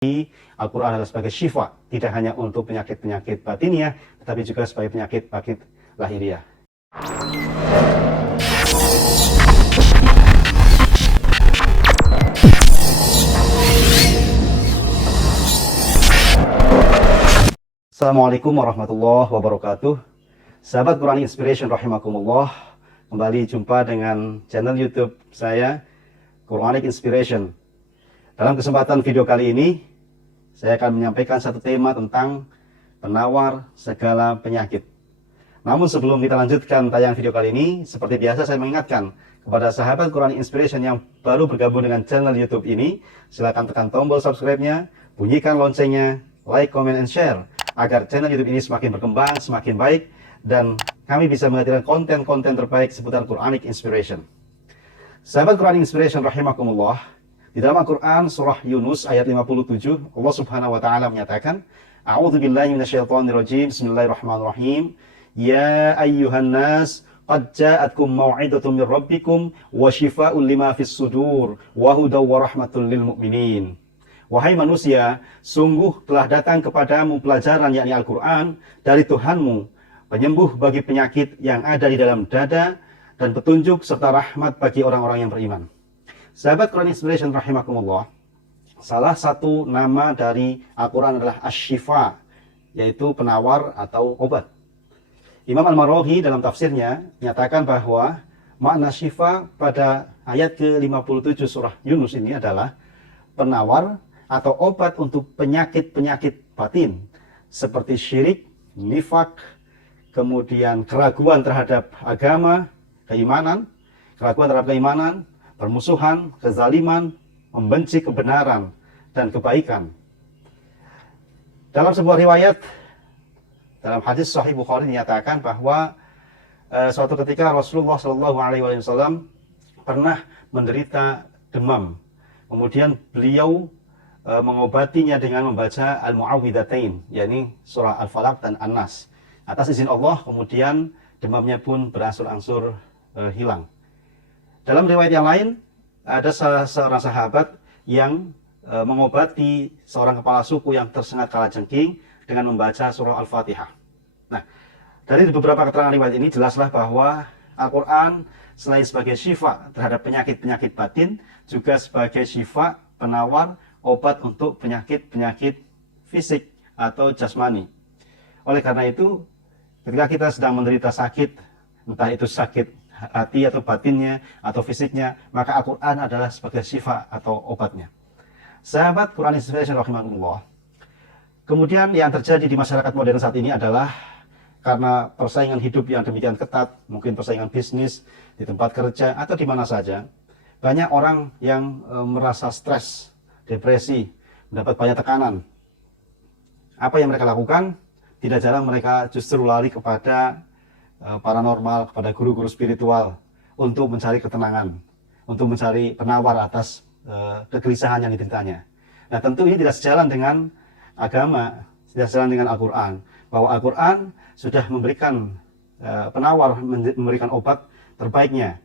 Al-Quran adalah sebagai syifa, tidak hanya untuk penyakit-penyakit batiniah, tetapi juga sebagai penyakit-penyakit lahiriah. Assalamualaikum warahmatullahi wabarakatuh. Sahabat Quran Inspiration rahimakumullah, kembali jumpa dengan channel YouTube saya, Quranic Inspiration. Dalam kesempatan video kali ini, saya akan menyampaikan satu tema tentang penawar segala penyakit. Namun sebelum kita lanjutkan tayang video kali ini, seperti biasa saya mengingatkan kepada sahabat Quranic Inspiration yang baru bergabung dengan channel YouTube ini, silakan tekan tombol subscribe-nya, bunyikan loncengnya, like, comment, and share, agar channel YouTube ini semakin berkembang, semakin baik, dan kami bisa menghadirkan konten-konten terbaik seputar Quranic Inspiration. Sahabat Quranic Inspiration rahimakumullah, di dalam Al-Quran surah Yunus ayat 57, Allah subhanahu wa ta'ala menyatakan, A'udzubillahi minasyaitonirrajim, Bismillahirrahmanirrahim, Ya ayyuhan nas, qad ja'atkum maw'idatum min rabbikum, wa shifa'un lima fis sudur, wa hudaw wa rahmatul lil mu'minin. Wahai manusia, sungguh telah datang kepadamu pelajaran yakni Al-Quran dari Tuhanmu, penyembuh bagi penyakit yang ada di dalam dada, dan petunjuk serta rahmat bagi orang-orang yang beriman. Sahabat Quranic Inspiration rahimakumullah, salah satu nama dari Al-Quran adalah Asy-Syifa, yaitu penawar atau obat. Imam Al-Maraghi dalam tafsirnya menyatakan bahwa makna syifa pada ayat ke-57 surah Yunus ini adalah penawar atau obat untuk penyakit-penyakit batin seperti syirik, nifak, kemudian keraguan terhadap agama, keimanan, permusuhan, kezaliman, membenci kebenaran dan kebaikan. Dalam sebuah riwayat, dalam hadis Sahih Bukhari dinyatakan bahwa suatu ketika Rasulullah SAW pernah menderita demam. Kemudian beliau mengobatinya dengan membaca Al-Mu'awwidhatain, yakni surah Al-Falaq dan An-Nas. Atas izin Allah, kemudian demamnya pun berangsur-angsur hilang. Dalam riwayat yang lain, ada seorang sahabat yang mengobati seorang kepala suku yang tersengat kalajengking dengan membaca surah Al-Fatihah. Nah, dari beberapa keterangan riwayat ini jelaslah bahwa Al-Quran selain sebagai syifa terhadap penyakit-penyakit batin, juga sebagai syifa, penawar, obat untuk penyakit-penyakit fisik atau jasmani. Oleh karena itu, ketika kita sedang menderita sakit, entah itu sakit hati atau batinnya atau fisiknya, maka Al-Quran adalah sebagai syifa atau obatnya. Sahabat Quranic Inspiration rahimakumullah, kemudian yang terjadi di masyarakat modern saat ini adalah karena persaingan hidup yang demikian ketat, mungkin persaingan bisnis di tempat kerja atau di mana saja, banyak orang yang merasa stres, depresi, mendapat banyak tekanan. Apa yang mereka lakukan? Tidak jarang mereka justru lari kepada paranormal, kepada guru-guru spiritual untuk mencari ketenangan, untuk mencari penawar atas kegelisahan yang dideritanya. Nah, tentu ini tidak sejalan dengan agama, tidak sejalan dengan Al-Quran, bahwa Al-Quran sudah memberikan penawar, memberikan obat terbaiknya.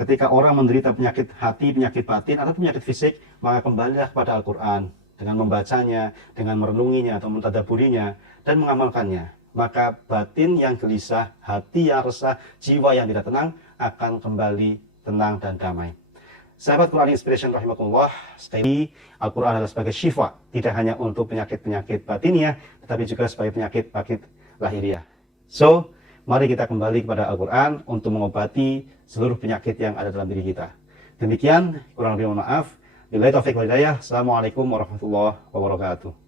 Ketika orang menderita penyakit hati, penyakit batin, atau penyakit fisik, maka kembalilah kepada Al-Quran dengan membacanya, dengan merenunginya atau mentadaburinya dan mengamalkannya. Maka batin yang gelisah, hati yang resah, jiwa yang tidak tenang akan kembali tenang dan damai. Sahabat Quranic Inspiration rahimakumullah, sekali Al-Quran adalah sebagai syifa, tidak hanya untuk penyakit-penyakit batiniah, tetapi juga sebagai penyakit-penyakit lahiriah. So, mari kita kembali kepada Al-Quran untuk mengobati seluruh penyakit yang ada dalam diri kita. Demikian, kurang lebih mohon maaf. Billahi taufiq wal hidayah. Assalamualaikum warahmatullahi wabarakatuh.